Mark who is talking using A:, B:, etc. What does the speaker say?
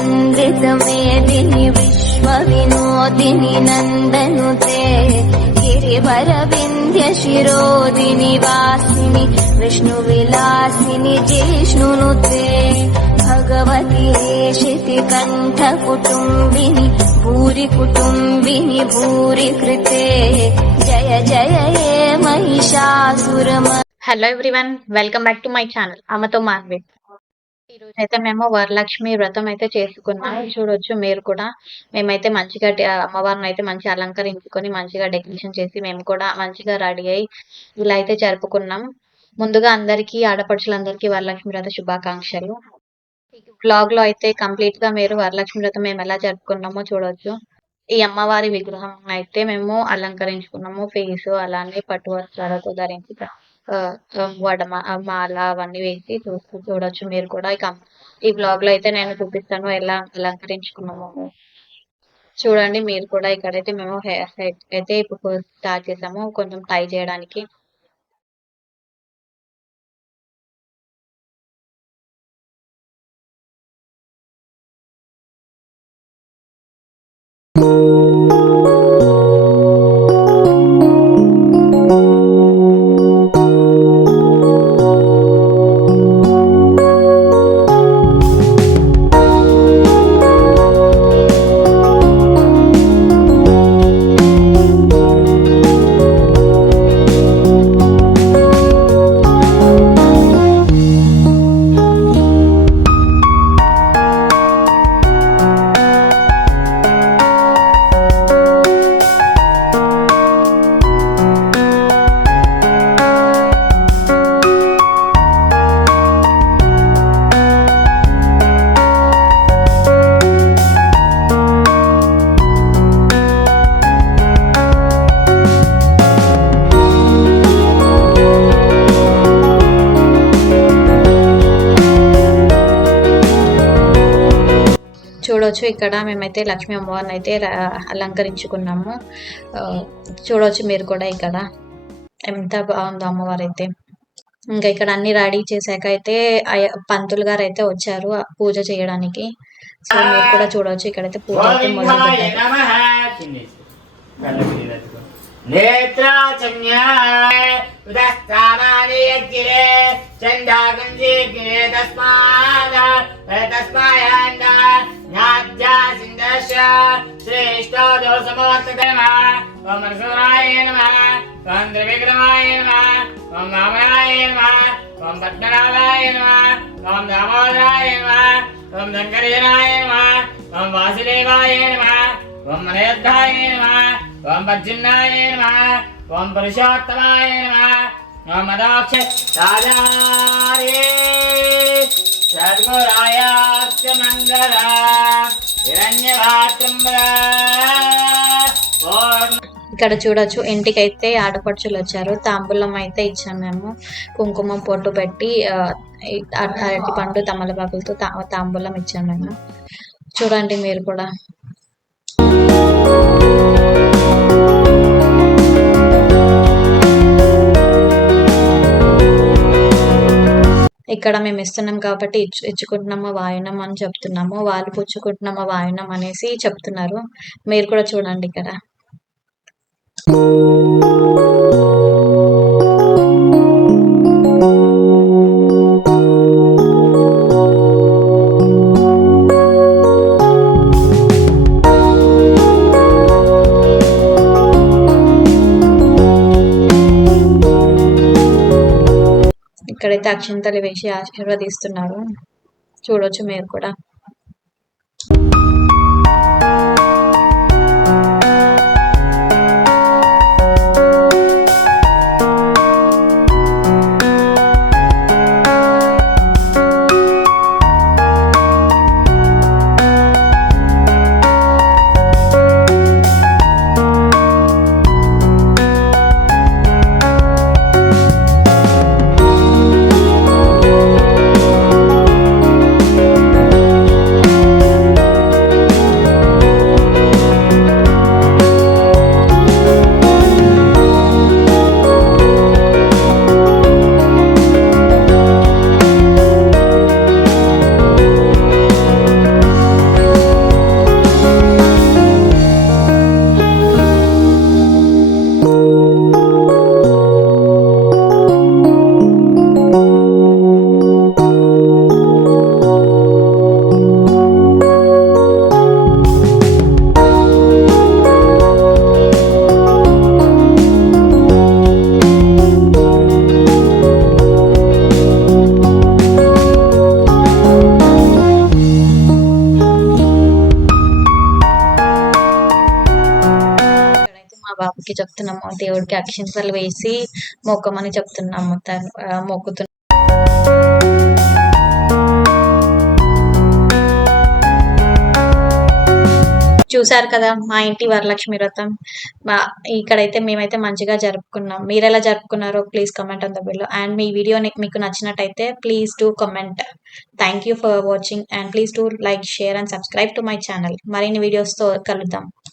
A: రంజితమేదిని విశ్వ వినోదిని నందనుతే. గిరివర వింధ్య శిరోదిని వాసిని విష్ణు విలాసిని జిష్ణునుతే. భగవతి శితి కంఠ కుటుంబిని భూరి కుటుంబిని భూరి కృతే. జయ జయ ఏ మహిషాసురమ.
B: Hello everyone welcome back to my channel అమతో మార్వే ఈ రోజు అయితే మేము వరలక్ష్మి వ్రతం అయితే చేసుకున్నాం చూడొచ్చు మీరు కూడా. మేమైతే మంచిగా అమ్మవారిని అయితే మంచిగా అలంకరించుకొని మంచిగా డెకరేషన్ చేసి మేము కూడా మంచిగా రెడీ అయ్యి ఇలా అయితే జరుపుకున్నాం. ముందుగా అందరికీ ఆడపడుచులందరికీ వరలక్ష్మి వ్రత శుభాకాంక్షలు. బ్లాగ్లో అయితే కంప్లీట్గా మీరు వరలక్ష్మి వ్రతం మేము ఎలా జరుపుకున్నామో చూడొచ్చు. ఈ అమ్మవారి విగ్రహం అయితే మేము అలంకరించుకున్నాము. ఫేస్ అలానే పట్టు వస్త్రాలతో ధరించి వడమ మాల అవన్నీ వేసి చూస్తూ చూడొచ్చు. మీరు కూడా ఇక ఈ బ్లాగ్లో అయితే నేను చూపిస్తాను. ఎలా అలంకరించుకున్నాము. చూడండి మీరు కూడా ఇక్కడైతే మేము హెయిర్ సెట్ అయితే ఇప్పుడు స్టార్ట్ చేసాము. కొంచెం టై చేయడానికి. చూడొచ్చు. ఇక్కడ మేమైతే లక్ష్మీ అమ్మవారిని అయితే అలంకరించుకున్నాము. ఆ, చూడొచ్చు మీరు కూడా ఇక్కడ. ఎంత బాగుందో అమ్మవారు అయితే ఇంకా ఇక్కడ అన్ని రెడీ చేశాక అయితే పంతులు గారు అయితే వచ్చారు పూజ చేయడానికి. సో మీరు కూడా చూడొచ్చు. ఇక్కడైతే పూజ అయితే మొదలు
C: చండాగంజి సిందశ ఓం నరసింహాయ నమః ఓం త్రివిక్రమాయ నమః ఓం వామనాయ నమః ఓం పద్మనాభాయ నమః ఓం దామోదరాయ నమః ఓం దంకరీనాయ నమః ఓం వాసుదేవాయ నమః ఓం మనయోద్ధాయ ఓం ఓం పురుషోత్తమాయ నమ ఓం మదాక్ష రాజారే మంగళ
B: ఇక్కడ చూడొచ్చు ఇంటికైతే ఆడపడుచులు వచ్చారు. తాంబూలం అయితే ఇచ్చాం మేము. కుంకుమ పొట్టు పెట్టి అరటి పండు తమలపాకులతో తాంబూలం ఇచ్చాం మేము. చూడండి మీరు కూడా. ఇక్కడ మేము ఇస్తున్నాం కాబట్టి ఇచ్చు ఇచ్చుకుంటున్నామా వాయినం అని చెప్తున్నాము. వాళ్ళు పుచ్చుకుంటున్నామా వాయినం అనేసి చెప్తున్నారు. మీరు కూడా చూడండి ఇక్కడ. ఇక్కడైతే అక్షింతలు వేసి ఆశీర్వదిస్తున్నారు. చూడొచ్చు మీరు కూడా. Música దేవుడికి చెప్తున్నాము. దేవుడికి అక్షింతలు వేసి మొక్కమని చెప్తున్నాము. తను ఆ, మొక్కుతున్నాము చూసారు కదా మా ఇంటి వరలక్ష్మి వ్రతం. మా ఇక్కడైతే మేమైతే మంచిగా జరుపుకున్నాం. మీరు ఎలా జరుపుకున్నారో please comment on the below and me video మీకు నచ్చినట్టయితే please do comment. Thank you for watching and please do like share and subscribe to my channel. మరిన్ని వీడియోస్తో కలుద్దాం.